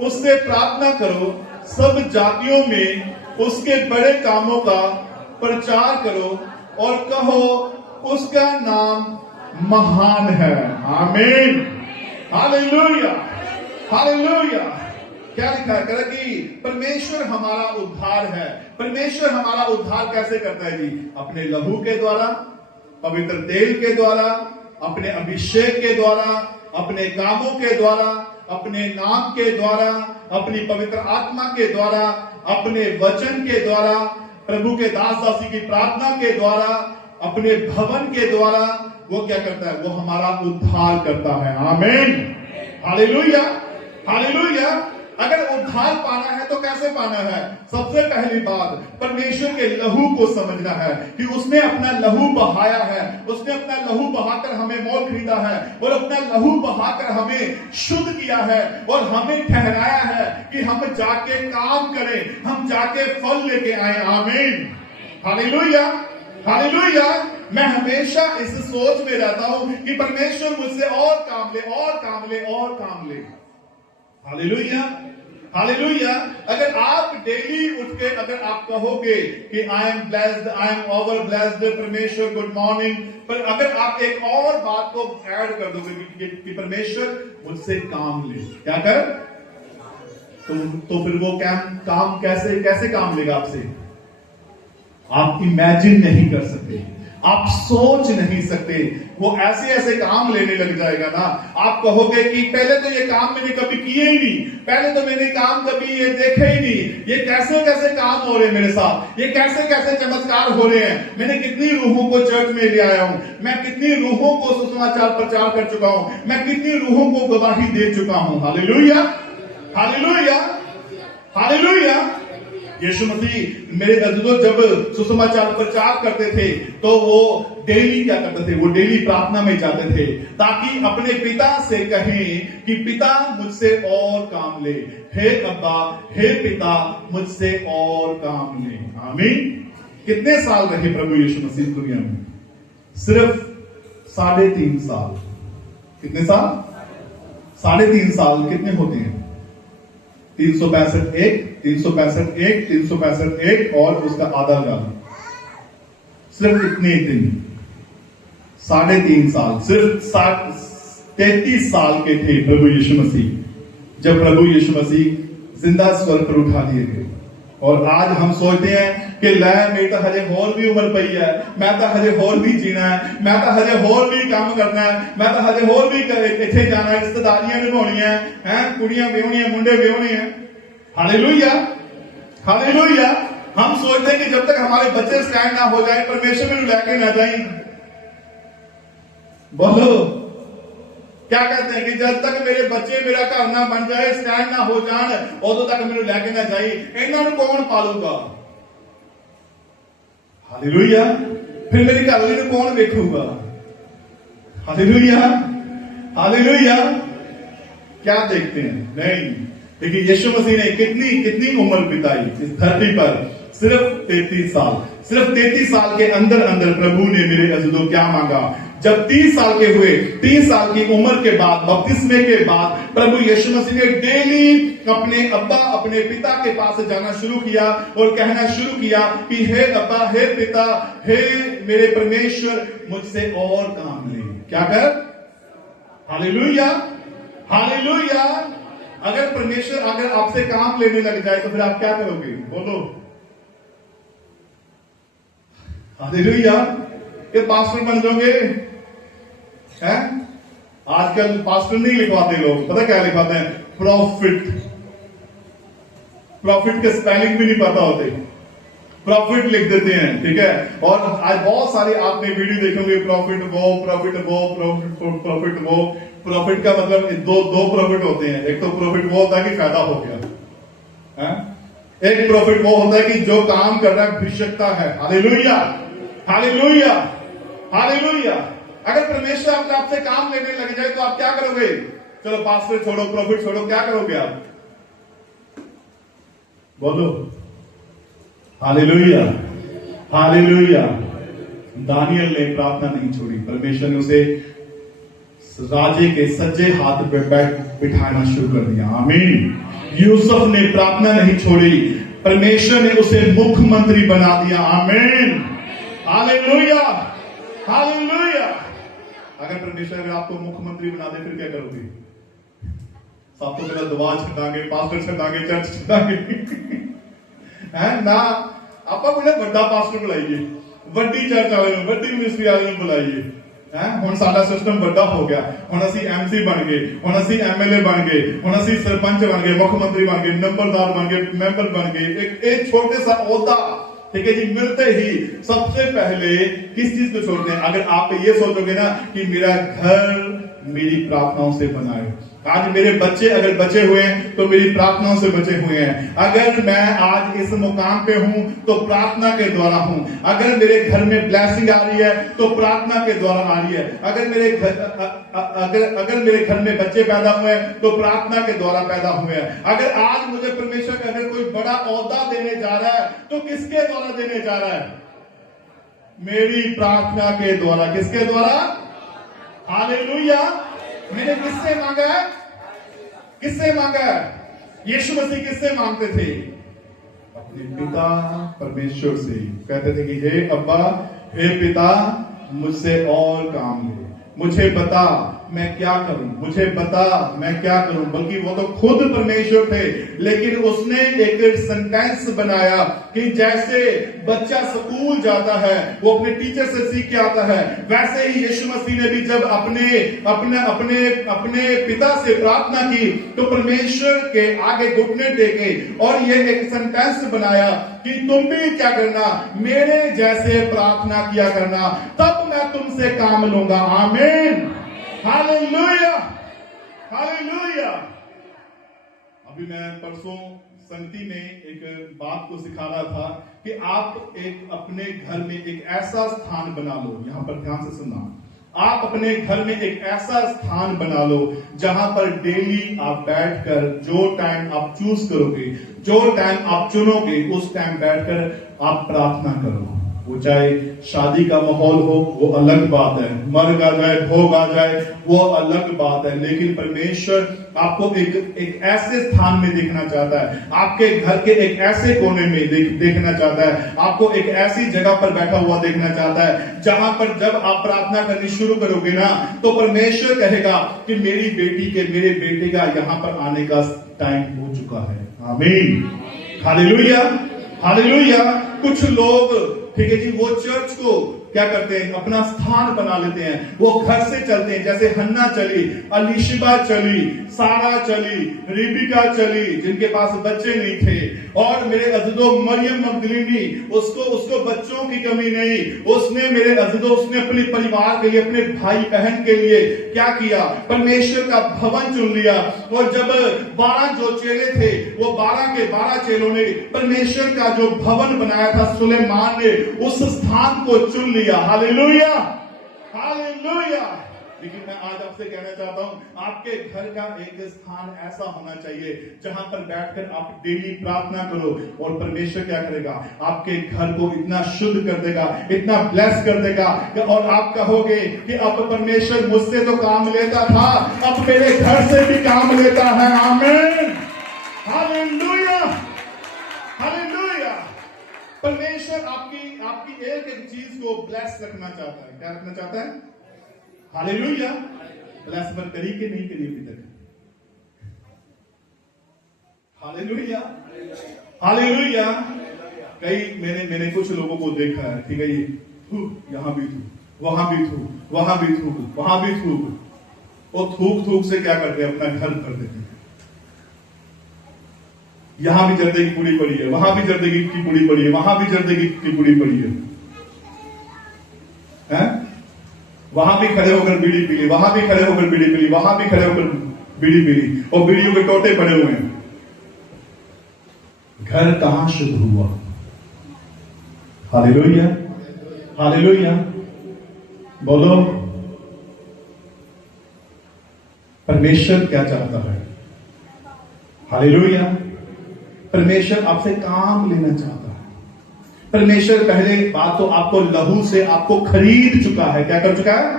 उससे प्रार्थना करो, सब जातियों में उसके बड़े कामों का प्रचार करो और कहो उसका नाम महान है। आमीन। Hallelujah, hallelujah. क्या लिखा है? कह कि परमेश्वर हमारा उद्धार है। परमेश्वर हमारा उद्धार कैसे करता है जी? अपने लहू के द्वारा, पवित्र तेल के द्वारा, अपने अभिषेक के द्वारा, अपने कामों के द्वारा, अपने नाम के द्वारा, अपनी पवित्र आत्मा के द्वारा, अपने वचन के द्वारा, प्रभु के दास दासी की प्रार्थना के द्वारा, अपने भवन के द्वारा वो क्या करता है? वो हमारा उद्धार करता है। आमीन। Hallelujah, hallelujah. अगर उद्धार पाना है तो कैसे पाना है? सबसे पहली बात, परमेश्वर के लहू को समझना है कि उसने अपना लहू बहाया है, उसने अपना लहू बहाकर हमें मोल खरीदा है और अपना लहू बहाकर हमें शुद्ध किया है और हमें ठहराया है कि हम जाके काम करें, हम जाके फल लेके आए। आमीन। Hallelujah, hallelujah. मैं हमेशा इस सोच में रहता हूं कि परमेश्वर मुझसे और काम ले, और काम ले, और काम ले। Hallelujah, hallelujah. अगर आप डेली उठ के अगर आप कहोगे कि I am blessed, I am over blessed, परमेश्वर गुड मॉर्निंग, पर अगर आप एक और बात को ऐड कर दोगे कि परमेश्वर मुझसे काम ले, क्या कर, तो फिर वो काम कैसे काम लेगा आपसे? आप इमेजिन नहीं कर सकते, आप सोच नहीं सकते। वो ऐसे ऐसे काम लेने लग जाएगा ना, आप कहोगे कि पहले तो ये काम मैंने कभी किए ही नहीं, पहले तो मैंने काम कभी ये देखे ही नहीं, ये कैसे कैसे काम हो रहे हैं मेरे साथ, ये कैसे कैसे चमत्कार हो रहे हैं, मैंने कितनी रूहों को चर्च में ले आया हूं, मैं कितनी रूहों को सुसमाचार प्रचार कर चुका हूं, मैं कितनी रूहों को गवाही दे चुका हूं। Hallelujah, hallelujah, hallelujah. Yeshu Masih मेरे अजीजों जब सुसमाचार प्रचार करते थे तो वो डेली क्या करते थे, वो डेली प्रार्थना में जाते थे ताकि अपने पिता से कहें कि पिता मुझसे और काम ले, हे अब्बा, हे पिता मुझसे और काम ले। आमीन। कितने साल रहे प्रभु यीशु मसीह दुनिया में? सिर्फ 3.5 साल। कितने साल? 3.5 साल। कितने होते हैं? 365 एक, 365 एक, 365 एक और उसका आधा गाना। सिर्फ इतने दिन, 3.5 साल। सिर्फ 33 साल के थे प्रभु यीशु मसीह जब प्रभु यीशु मसीह जिंदा स्वर्ग पर उठा दिए गए। और आज हम सोचते हैं कि लै मेरी तो हजे होर भी उम्र पई है, मैं तो हजे होर भी जीना है, मैं तो हजे होर भी काम करना है, मैं तो हजे होर भी इत्थे जाना है, रिश्तेदारियां निभाउणियां हैं, कुड़ियां ब्याहणियां, मुंडे ब्याहणे हैं। Hallelujah, hallelujah. हम सोचते हैं कि जब तक हमारे बच्चे स्टैंड ना हो जाए, परमेश्वर में लेके ना जाए। बोलो, क्या कहते हैं कि जब तक मेरे बच्चे मेरा घर ना बन जाए, स्टैंड ना हो जाए, उदों तक मेरे लेके ना जाए। इन्हों कौन पालूगा? हालेलुया। फिर मेरी घरवाली को कौन देखूगा? Hallelujah, hallelujah. क्या देखते हैं? नहीं। देखिए यीशु मसीह ने कितनी कितनी उम्र बिताई इस धरती पर? सिर्फ 33 साल। सिर्फ 33 साल के अंदर अंदर प्रभु ने मेरे अजीजों क्या मांगा? जब 30 साल के हुए, 30 साल की उम्र के बाद, बपतिस्मे के बाद, प्रभु यीशु मसीह ने डेली अपने अब्बा, अपने पिता के पास जाना शुरू किया और कहना शुरू किया कि हे अब्बा, हे पिता, हे मेरे परमेश्वर, मुझसे और काम ले। क्या कर? Hallelujah, hallelujah. अगर परमेश्वर अगर आपसे काम लेने लग जाए तो फिर आप क्या करोगे? बोलो। हालेलुया। ये पास्टर बन जाओगे? हैं? आजकल पास्टर नहीं लिखवाते लोग, पता क्या लिखवाते हैं? प्रॉफिट। प्रॉफिट के स्पेलिंग भी नहीं पता होते, प्रॉफिट लिख देते हैं। ठीक है। और आज बहुत सारे आपने वीडियो देखेंगे, प्रॉफिट वो, प्रॉफिट वो, प्रॉफिट वो। प्रॉफिट का मतलब दो प्रॉफिट होते हैं। एक तो प्रॉफिट वो होता है कि फायदा हो गया है? एक प्रॉफिट वो होता है कि जो काम कर रहा है भिषकता है। Hallelujah, hallelujah, hallelujah. अगर परमेश्वर अगर आपसे काम लेने लग जाए तो आप क्या करोगे? चलो पास्टर छोड़ो, प्रॉफिट छोड़ो, क्या करोगे आप? बोलो। Hallelujah, hallelujah. दानियल ने प्रार्थना नहीं छोड़ी, परमेश्वर ने उसे राजे के सज्जे हाथ पे बिठाना शुरू कर दिया। आमीन। यूसुफ ने प्रार्थना नहीं छोड़ी, परमेश्वर ने उसे मुख्यमंत्री बना दिया। आमीन, हालेलुया, हालेलुया। अगर परमेश्वर अगर आपको मुख्यमंत्री बना दे फिर क्या करोगे? सब तो पहले दुआ छटांगे, पास्टर छटांगे, चर्च छटांगे है ना? आपा बोले बड़ा पास्टर बुलाइए, वड्डी चर्च वाले, वड्डी मिनिस्ट्री वाले बुलाइए। ਹੁਣ ਸਾਡਾ ਸਿਸਟਮ ਵੱਡਾ ਹੋ ਗਿਆ, ਹੁਣ ਅਸੀਂ ਐਮਸੀ ਬਣ ਗਏ, ਹੁਣ ਅਸੀਂ ਐਮਐਲਏ ਬਣ ਗਏ, ਹੁਣ ਅਸੀਂ सरपंच बन गए, मुख्य मंत्री बन गए, नंबरदार बन गए, मेंबर बन गए। एक छोटे सा ओहदा, ठीक है जी, मिलते ही सबसे पहले किस चीज को छोड़ते हैं? अगर आप ये सोचोगे ना कि मेरा घर मेरी प्रार्थनाओं से बना है, आज मेरे बच्चे अगर बचे हुए हैं तो मेरी प्रार्थनाओं से बचे हुए हैं, अगर मैं आज इस मुकाम पे हूं तो प्रार्थना के द्वारा हूं, अगर मेरे घर में ब्लेसिंग आ रही है तो प्रार्थना के द्वारा आ रही है, अगर मेरे घर में बच्चे पैदा हुए हैं तो प्रार्थना के द्वारा पैदा हुए हैं, अगर आज मुझे परमेश्वर अगर कोई बड़ा ओहदा देने जा रहा है तो किसके द्वारा देने जा रहा है? मेरी प्रार्थना के द्वारा। किसके द्वारा? हालेलुया। मैंने किससे मांगा है? किससे मांगा है? यीशु मसीह किससे मांगते थे? अपने पिता परमेश्वर से। कहते थे कि हे अब्बा, हे पिता, मुझसे और काम ले, मुझे बता मैं क्या करूं, मुझे बता मैं क्या करूं। बल्कि वो तो खुद परमेश्वर थे, लेकिन उसने एक सेंटेंस बनाया कि जैसे बच्चा स्कूल जाता है, वो अपने टीचर से सीख के आता है, वैसे ही यीशु मसीह ने भी जब अपने अपने अपने अपने पिता से प्रार्थना की, तो परमेश्वर के आगे घुटने टेके और ये एक सेंटेंस बनाया कि तुम भी क्या करना, मेरे जैसे प्रार्थना किया करना, तब मैं तुमसे काम लूंगा। आमीन, हालेलुया, हालेलुया। अभी मैं परसों संगति में एक बात को सिखा रहा था कि आप एक अपने घर में एक ऐसा स्थान बना लो, यहां पर ध्यान से सुनना, आप अपने घर में एक ऐसा स्थान बना लो जहां पर डेली आप बैठकर, जो टाइम आप चूज करोगे, जो टाइम आप चुनोगे, उस टाइम बैठकर आप प्रार्थना करो। वो चाहे शादी का माहौल हो, वो अलग बात है, मर्ग आ जाए, भोग आ जाए, वो अलग बात है, लेकिन परमेश्वर आपको एक ऐसे स्थान में देखना चाहता है, आपके घर के एक ऐसे कोने में देखना चाहता है, आपको एक ऐसी जगह पर बैठा हुआ देखना चाहता है जहां पर जब आप प्रार्थना करनी शुरू करोगे ना, तो परमेश्वर कहेगा कि मेरी बेटी के, मेरे बेटे का यहां पर आने का टाइम हो चुका है। आमीन, हालेलुया, हालेलुया। कुछ लोग, ठीक है जी, वो चर्च को क्या करते हैं, अपना स्थान बना लेते हैं, वो घर से चलते हैं, जैसे हन्ना चली, अलीशिबा चली, सारा चली, रिबिका चली, जिनके पास बच्चे नहीं थे, और मेरे अज़ीज़ों मरियम मगदलीनी, उसको बच्चों की कमी नहीं, उसने मेरे अज़ीज़ों, उसने अपने परिवार के लिए, अपने भाई बहन के लिए क्या किया, परमेश्वर का भवन चुन लिया। और जब 12 जो चेले थे, वो 12 के 12 चेलों ने परमेश्वर का जो भवन बनाया था, सुलेमान ने उस स्थान को चुन लिया। Hallelujah, hallelujah. लेकिन मैं आज आपसे कहना चाहता हूं, आपके घर का एक स्थान ऐसा होना चाहिए जहां पर बैठकर आप डेली प्रार्थना करो, और परमेश्वर क्या करेगा, आपके घर को इतना शुद्ध कर देगा, इतना ब्लेस कर देगा, और आप कहोगे कि अब परमेश्वर मुझसे तो काम लेता था, अब मेरे घर से भी काम लेता है। आमीन, हालेलुया, हालेलुया। परमेश्वर आपकी एक एक चीज को ब्लेस रखना चाहता है। क्या रखना चाहता है? हालेलुया। ब्लेस पर करी कि नहीं करी अभी तक? Hallelujah, hallelujah. मैंने कुछ लोगों को देखा है, ठीक है, ये यहां भी थूक, वहां भी थूक, वहां भी थूक, वहां भी थूक, और थूक थूक से क्या करते हैं, अपना घर भर देते हैं। यहां भी जर्दे की पूड़ी पड़ी है, वहां भी जर्दे की पूड़ी पड़ी है, वहां भी जर्दे की पूड़ी पड़ी है, वहां भी खड़े होकर बीड़ी पी ली, वहां भी खड़े होकर बीड़ी पी ली, वहां भी खड़े होकर बीड़ी पी ली, और बीड़ियों के टोटे पड़े हुए हैं। घर कहां शुद्ध हुआ? Hallelujah, hallelujah. बोलो, परमेश्वर क्या चाहता है? हालेलुया। परमेश्वर आपसे काम लेना चाहता है। परमेश्वर पहले बात तो आपको लहू से आपको खरीद चुका है। क्या कर चुका है?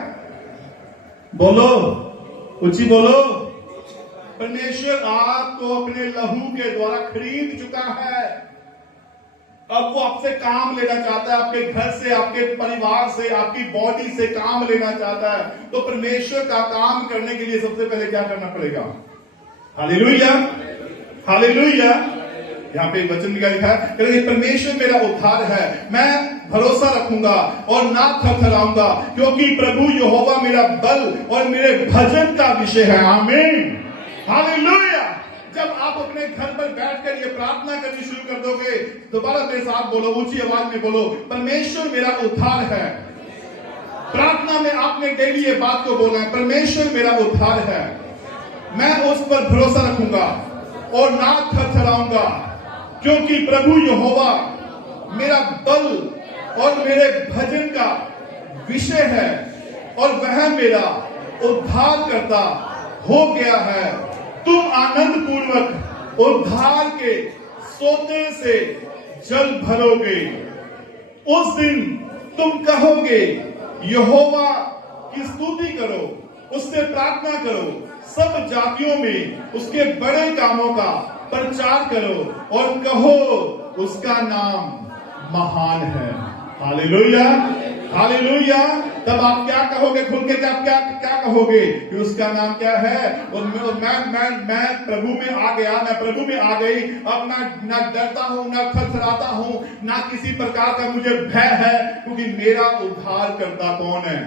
बोलो, ऊंची बोलो। परमेश्वर आपको अपने लहू के द्वारा खरीद चुका है। अब वो आपसे काम लेना चाहता है, आपके घर से, आपके परिवार से, आपकी बॉडी से काम लेना चाहता है। तो परमेश्वर का काम करने के लिए सबसे पहले क्या करना पड़ेगा? Hallelujah, hallelujah. यहाँ पे एक वचन क्या लिखा है? परमेश्वर मेरा उद्धार है, मैं भरोसा रखूंगा और ना थरथराऊंगा, क्योंकि प्रभु यहोवा मेरा बल और मेरे भजन का विषय है। आमीन, हालेलुया। जब आप अपने घर पर बैठकर ये प्रार्थना करनी शुरू कर दोगे, दोबारा मेरे साथ बोलो, ऊंची आवाज में बोलो, परमेश्वर मेरा उद्धार है। प्रार्थना में आपने डेली ये बात को बोलना है, परमेश्वर मेरा उद्धार है, मैं उस पर भरोसा रखूंगा और ना थरथराऊंगा, क्योंकि प्रभु यहोवा मेरा बल और मेरे भजन का विषय है, और वह मेरा उद्धार करता हो गया है। तुम आनंद पूर्वक उद्धार के सोते से जल भरोगे। उस दिन तुम कहोगे, यहोवा की स्तुति करो, उससे प्रार्थना करो, सब जातियों में उसके बड़े कामों का प्रचार करो, और कहो उसका नाम महान है। Hallelujah, hallelujah. तब आप क्या कहोगे खुल के? आप क्या क्या कहोगे कि उसका नाम क्या है? और मैं प्रभु में आ गया, मैं प्रभु में आ गई। अब मैं ना डरता हूं, ना थरथराता हूं, ना किसी प्रकार का मुझे भय है, क्योंकि मेरा उद्धार करता कौन है?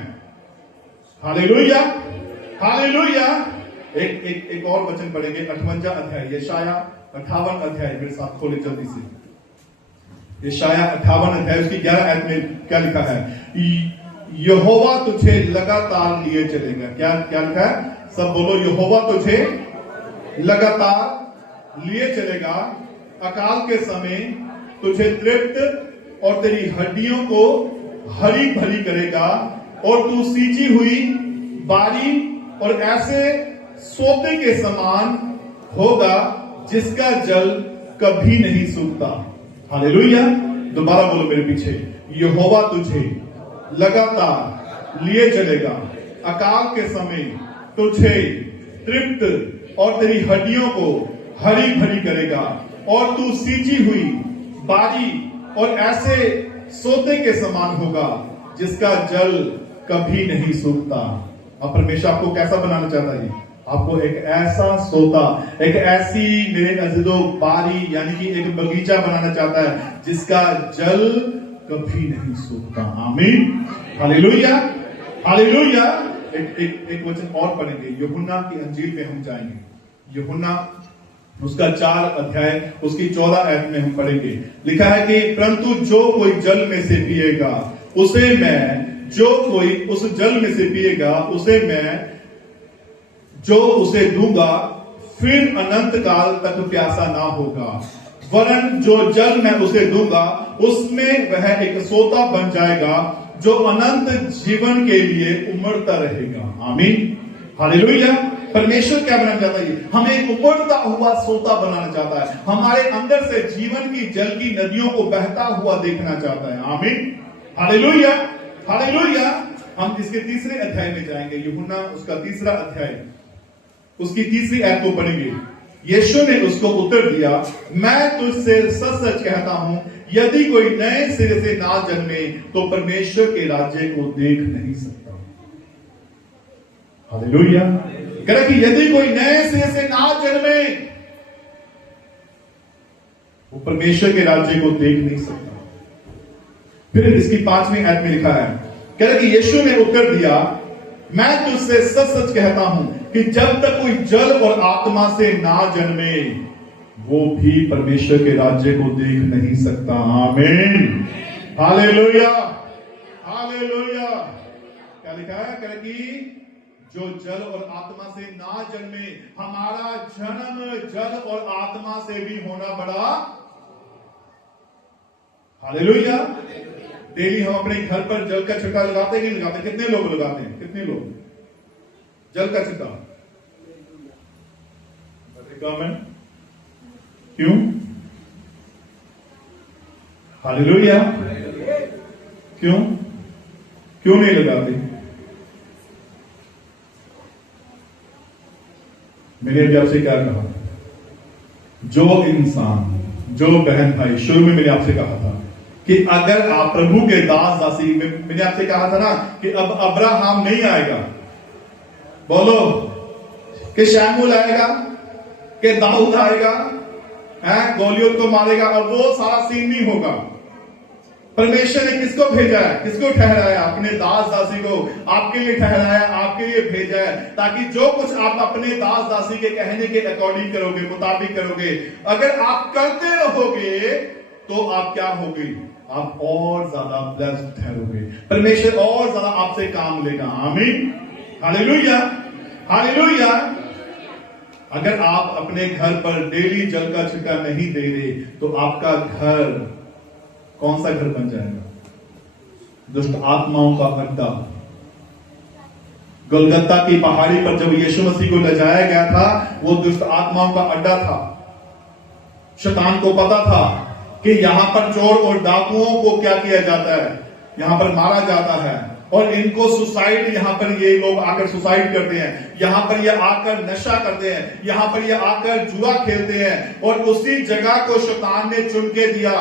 Hallelujah, hallelujah. एक और वचन पढ़ेंगे, 58 अध्याय, यशाया 58 अध्याय, मेरे साथ खोले जल्दी से। यशाया 58 अध्याय उसकी 11 आयत में क्या लिखा है? यहोवा तुझे लगातार लिए चलेगा। क्या क्या लिखा है? सब बोलो, यहोवा तुझे लगातार लिए चलेगा, अकाल के समय तुझे तृप्त और तेरी हड्डियों को हरी भरी करेगा, और तू सींची हुई बारी और ऐसे सोते के समान होगा जिसका जल कभी नहीं सूखता। हालेलुया। दोबारा बोलो मेरे पीछे, यहोवा तुझे लगातार लिए चलेगा, अकाल के समय तुझे तृप्त और तेरी हड्डियों को हरी भरी करेगा, और तू सींची हुई बारी और ऐसे सोते के समान होगा जिसका जल कभी नहीं सूखता। अब परमेश्वर आपको कैसा बनाना चाहता है? आपको एक ऐसा सोता, एक ऐसी मेरे अजीजों बारी यानी कि एक बगीचा बनाना चाहता है जिसका जल कभी नहीं सूखता। आमीन, हालेलुया, हालेलुया। एक वचन और पढ़ेंगे, यूहन्ना की अंजील में हम जाएंगे। यूहन्ना उसका 4 अध्याय उसकी 14 आयत में हम पढ़ेंगे। लिखा है कि परंतु जो कोई जल में से पिएगा उसे मैं, जो कोई उस जल में से पिएगा उसे मैं जो उसे दूंगा, फिर अनंत काल तक प्यासा ना होगा, वरन जो जल मैं उसे दूंगा उसमें वह एक सोता बन जाएगा जो अनंत जीवन के लिए उमड़ता रहेगा। आमीन, हालेलुया। परमेश्वर क्या बनाना चाहता है? हमें एक उमड़ता हुआ सोता बनाना चाहता है। हमारे अंदर से जीवन की जल की नदियों को बहता हुआ देखना चाहता है। आमीन, हालेलुया, हालेलुया। हम इसके 3 अध्याय में जाएंगे। यूहन्ना उसका 3 अध्याय उसकी 3 आयत को पढ़ेंगे। यीशु ने उसको उत्तर दिया, मैं तुझसे सच सच कहता हूं, यदि कोई नए सिरे से ना जन्मे तो परमेश्वर के राज्य को देख नहीं सकता। हालेलुया। कह रहा कि यदि कोई नए सिरे से ना जन्मे वो परमेश्वर के राज्य को देख नहीं सकता। फिर इसकी 5वीं आयत में लिखा है, कह रहा कि यीशु ने उत्तर दिया, मैं तुझसे सच सच कहता हूं कि जब तक कोई जल और आत्मा से ना जन्मे वो भी परमेश्वर के राज्य को देख नहीं सकता। आमीन, हालेलुया, हालेलुया। क्या लिखा है? कह रहा कि जो जल और आत्मा से ना जन्मे, हमारा जन्म जल और आत्मा से भी होना बड़ा। हालेलुया। डेली हम अपने घर पर जल का छिड़काव लगाते हैं कि लगाते? कितने लोग लगाते हैं? कितने लोग जल का छिड़काव? क्यों? हालेलुया। क्यों क्यों नहीं लगाते? मैंने भी आपसे क्या कहा? जो इंसान, जो बहन भाई, शुरू में मैंने आपसे कहा था कि अगर आप प्रभु के दास दासी, मैंने आपसे कहा था ना कि अब अब्राहम नहीं आएगा, बोलो कि शमूएल आएगा, कि दाऊद आएगा, गोलियत को मारेगा, और वो सारा सीन नहीं होगा। परमेश्वर ने किसको भेजा है? किसको ठहराया? अपने दास दासी को आपके लिए ठहराया, आपके लिए भेजा है, ताकि जो कुछ आप अपने दास दासी के कहने के अकॉर्डिंग करोगे, मुताबिक करोगे, अगर आप करते रहोगे तो आप क्या होगे? आप और ज्यादा ब्लेस्ड ठहरोगे। परमेश्वर और ज्यादा आपसे काम लेगा। आमीन, हालेलुया, हालेलुया। अगर आप अपने घर पर डेली जल का छिड़काव नहीं दे रहे तो आपका घर कौन सा घर बन जाएगा? दुष्ट आत्माओं का अड्डा। गोलगत्ता की पहाड़ी पर जब यीशु मसीह को ले जाया गया था, वो दुष्ट आत्माओं का अड्डा था। शैतान को पता था कि यहां पर चोर और डाकुओं को क्या किया जाता है, यहां पर मारा जाता है, और इनको सुसाइड, यहां पर ये लोग आकर सुसाइड करते हैं, यहां पर ये आकर नशा करते हैं, यहां पर ये आकर जुआ खेलते हैं, और उसी जगह को शैतान ने चुन के दिया।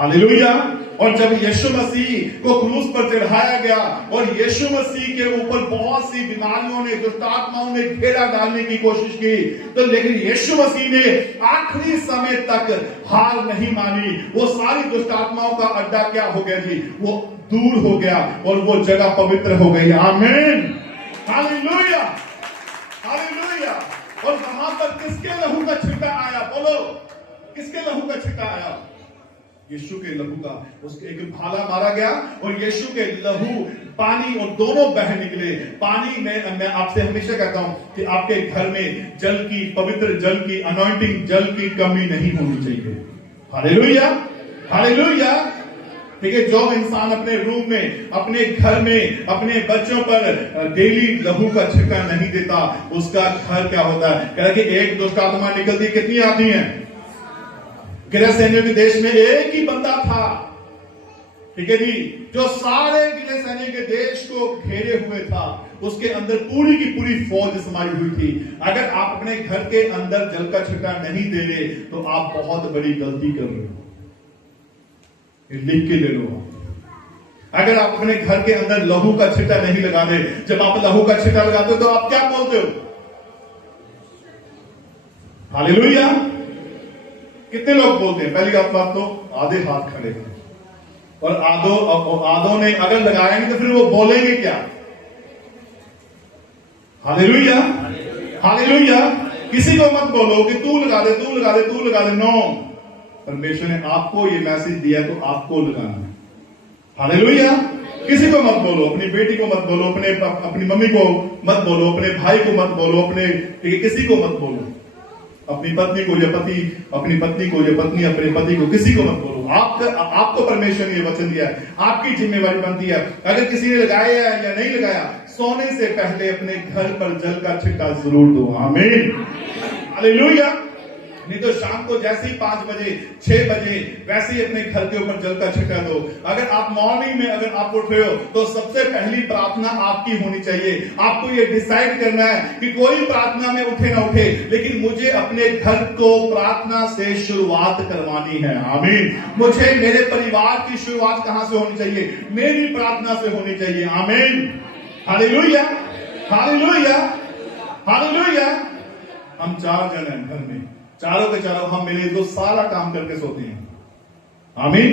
हालेलुया। और जब यीशु मसीह को क्रूस पर चढ़ाया गया और यीशु मसीह के ऊपर बहुत सी बीमारियों ने, दुष्ट आत्माओं ने घेरा डालने की कोशिश की, तो लेकिन यीशु मसीह ने आखिरी समय तक हार नहीं मानी। वो सारी दुष्ट आत्माओं का अड्डा क्या हो गया जी, वो दूर हो गया और वो जगह पवित्र हो गई। आमीन, हालेलुया, हालेलुया। और वहां पर किसके लहू का छिड़का आया? बोलो, किसके लहू का छिड़का आया? यीशु के लहू का। उसके एक भाला मारा गया और यीशु के लहू, पानी और दोनों बह निकले। पानी में मैं आपसे हमेशा कहता हूं कि आपके घर में जल की, पवित्र जल की, अनॉइंटिंग जल की कमी नहीं होनी चाहिए। Hallelujah, hallelujah. ठीक है, जो इंसान अपने रूम में, अपने घर में, अपने बच्चों पर डेली लहू का छिड़का नहीं देता, उसका घर क्या होता है? कह रहा कि एक दुष्ट आत्मा निकलती, कितनी आती है? गिरसेनियों के देश में एक ही बंदा था, ठीक है जी, जो सारे गिरसेनियों के देश को घेरे हुए था। उसके अंदर पूरी की पूरी फौज समाई हुई थी। अगर आप अपने घर के अंदर जल का छिड़का नहीं दे रहे तो आप बहुत बड़ी गलती कर रहे हो। लिख के ले लो। अगर आप अपने घर के अंदर लहू का छिड़का नहीं लगा रहे, जब आप लहू का छिड़का लगाते हो तो आप क्या बोलते हो? हालेलुया। कितने लोग बोलते हैं? पहली बात तो आधे हाथ खड़े हैं और आधों ने अगर लगाया नहीं तो फिर वो बोलेंगे क्या? Hallelujah, hallelujah. किसी को मत बोलो कि तू लगा दे, तू लगा दे, तू लगा दे। नो, परमेश्वर ने आपको ये मैसेज दिया तो आपको लगाना है। हालेलुया। किसी को मत बोलो, अपनी बेटी को मत बोलो, अपनी मम्मी को मत बोलो, अपने भाई को मत बोलो, किसी को मत बोलो, अपनी पत्नी को या पति अपनी पत्नी को या पत्नी अपने पति को, किसी को मत बोलो। आपको परमेश्वर ने वचन दिया है, आपकी जिम्मेवारी बनती है। अगर किसी ने लगाया या नहीं लगाया, सोने से पहले अपने घर पर जल का छिड़का जरूर दो। आमीन, हालेलुया। नहीं तो शाम को जैसे ही 5 बजे 6 बजे वैसे ही अपने घर के ऊपर जल का छिड़का दो। अगर आप मॉर्निंग में अगर आप उठ रहे हो तो सबसे पहली प्रार्थना आपकी होनी चाहिए। आपको ये डिसाइड करना है कि कोई प्रार्थना में उठे ना उठे, लेकिन मुझे अपने घर को प्रार्थना से शुरुआत करवानी है। आमीन। मुझे मेरे परिवार की शुरुआत कहां से होनी चाहिए? मेरी प्रार्थना से होनी चाहिए। आमीन, हालेलुया, हालेलुया, हालेलुया। हम 4 जन हैं घर में, चारों के चारों हम मिले तो सारा काम करके सोते हैं। आमीन।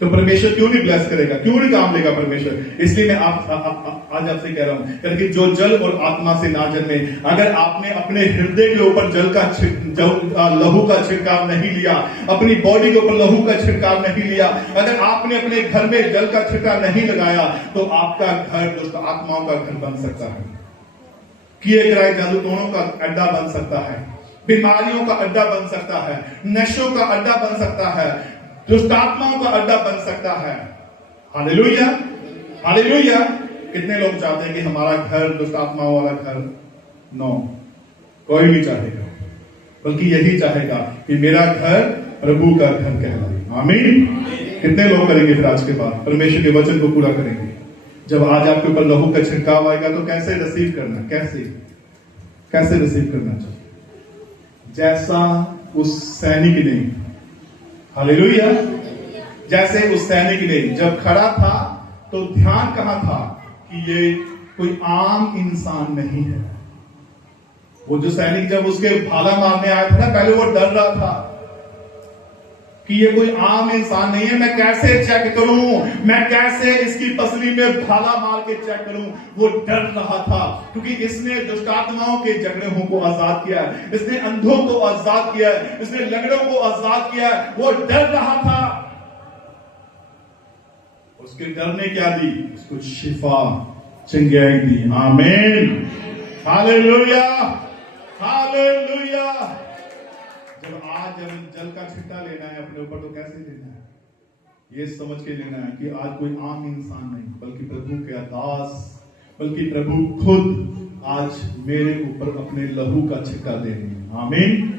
तो परमेश्वर क्यों नहीं ब्लेस करेगा? क्यों नहीं काम देगा परमेश्वर? इसलिए मैं आज आपसे कह रहा हूं कि जो जल और आत्मा से ना जन्मे, अगर आपने अपने हृदय के ऊपर जल का लहू का छिड़काव नहीं लिया, अपनी बॉडी के ऊपर लहू का छिड़काव नहीं लिया, अगर आपने अपने घर में जल का छिड़काव नहीं लगाया, तो आपका घर दुष्ट आत्माओं का घर बन सकता है, किए कराए जादू टोनों का अड्डा बन सकता है, बीमारियों का अड्डा बन सकता है, नशों का अड्डा बन सकता है, दुष्ट आत्माओं का अड्डा बन सकता है। Hallelujah, hallelujah. कितने लोग चाहते हैं कि हमारा घर दुष्ट आत्माओं वाला घर? नो, कोई नहीं चाहेगा, बल्कि यही चाहेगा कि मेरा घर प्रभु का घर कहलाए। आमीन। कितने लोग करेंगे फिर आज के बाद परमेश्वर के वचन को पूरा करेंगे? जब आज आपके ऊपर लहू का छिड़काव आएगा तो कैसे रिसीव करना, कैसे रिसीव करना चाहिए? जैसा उस सैनिक ने, हालेलुया, जैसे उस सैनिक ने जब खड़ा था तो ध्यान कहां था कि ये कोई आम इंसान नहीं है। वो जो सैनिक जब उसके भाला मारने आया था ना, पहले वो डर रहा था कि ये कोई आम इंसान नहीं है, मैं कैसे चेक करूं, मैं कैसे इसकी पसली में भाला मार के चेक करूं। वो डर रहा था क्योंकि इसने दुष्ट आत्माओं के जगड़ों को आजाद किया है, इसने अंधों को आजाद किया है, इसने लंगड़ों को आजाद किया है। वो डर रहा था। उसके डर ने क्या दी? उसको शिफा, चंगाई दी। आमीन, हालेलुया, हालेलुया। जब आज जल का छिड़का लेना है अपने ऊपर तो कैसे लेना है? ये समझ के लेना है कि आज कोई आम इंसान नहीं, बल्कि प्रभु के दास, बल्कि प्रभु खुद आज मेरे ऊपर अपने लहू का छिड़का देंगे। आमीन।